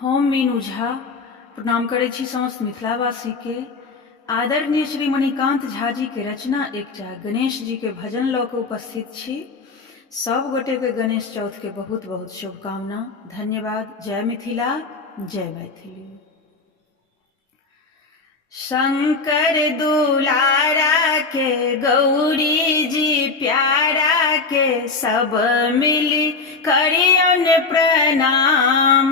हम मीनू झा प्रणाम करै छी समस्त मिथिलावासी के। आदरणीय श्री मणिकांत झा जी के रचना एकटा गणेश जी के भजन लऽ के उपस्थित छी। सब गोटे के गणेश चौथ के बहुत बहुत शुभकामना। धन्यवाद। जय मिथिला, जय मैथिली। शंकर दुलारा के गौरी जी प्यारा के सब मिली करियन प्रणाम।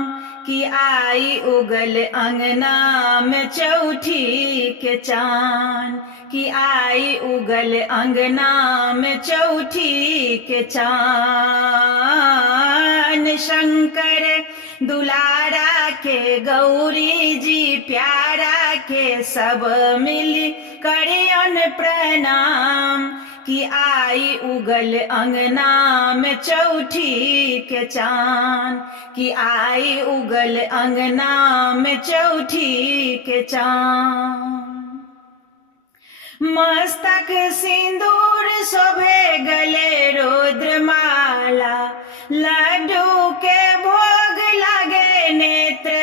कि आई उगल अंगना में चौठी के चाँद, कि आई उगल अंगना में चौठी के चाँद। शंकर दुलारा के गौरी जी प्यारा के सब मिली करियन प्रणाम। कि आई उगल अंगना में चौठी के चाँद, कि आई उगल अंगना में चौठी के चाँद। मस्तक सिंदूर शोभे गले रुद्रमाला, लड्डू के भोग लागे नेत्र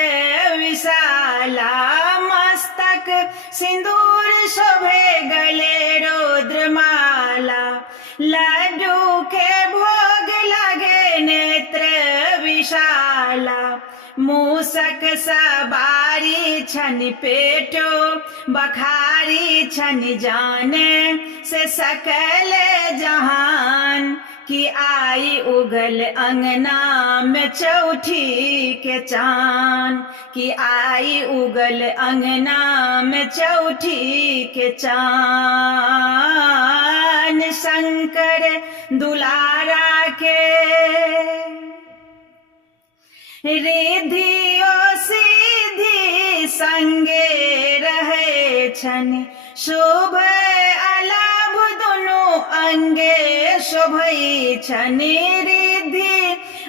विशाला। मस्तक सिंदूर शोभे गले रुद्रमाला, लड्डू के भोग लागे नेत्र विशाला। मूसक सवारी छन पेटो बखारी छन जाने से सकल जहान। कि आई उगल अंगना में चौठी के चाँद, कि आई उगल अंगना में चौठी के चाँद। शंकर दुलारा के रिधियो सिद्धि संगे रहे छन, शुभ अलाभ दुनु अंगे शोभै छन। रिधि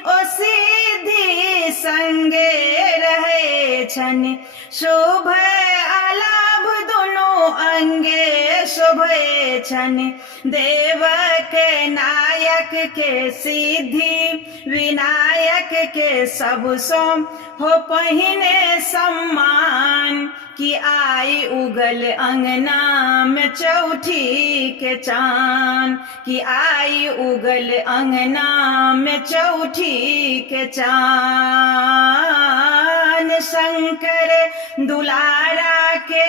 ओ सिद्धि संगे रहे छन, शुभ अलाभ दुनु अंगे शोभै छन। देवक नायक के सिद्धि विनायक के सब सो हो पहिने सम्मान। कि आई उगल अंगना में चौठी के चाँद, कि आई उगल अंगना में चौठी के चाँद। शंकर दुलारा के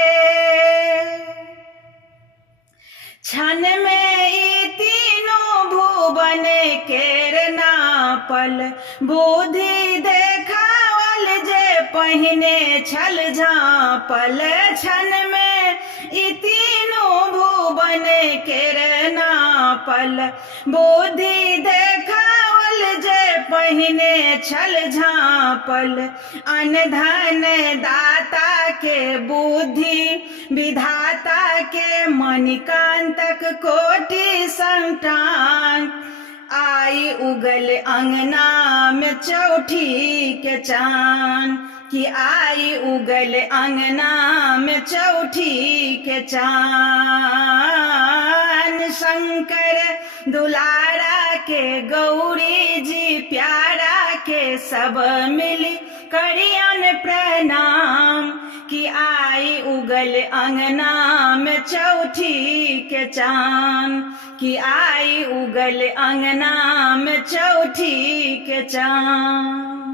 छन में ई तीनों भुवन केर नापल, बुद्धि देखावल जे पहिने छल झाँपल। छन में ई तीनों भुवन केर नापल, बुद्धि देखावल जे पहिने छल झाँपल। अनधन दाता के बुद्धि विधाता के मणिकांतक कोटि संतान। आई उगल अंगना में चौठी के चाँद, कि आई उगल अंगना में चौठी के चाँद। शंकर दुलारा के गौरी जी प्यारा के सब मिली करियन प्रणाम। कि आई उगल अंगना में चौठी के चाँद, कि आई उगल अंगना में चौठी के चाँद।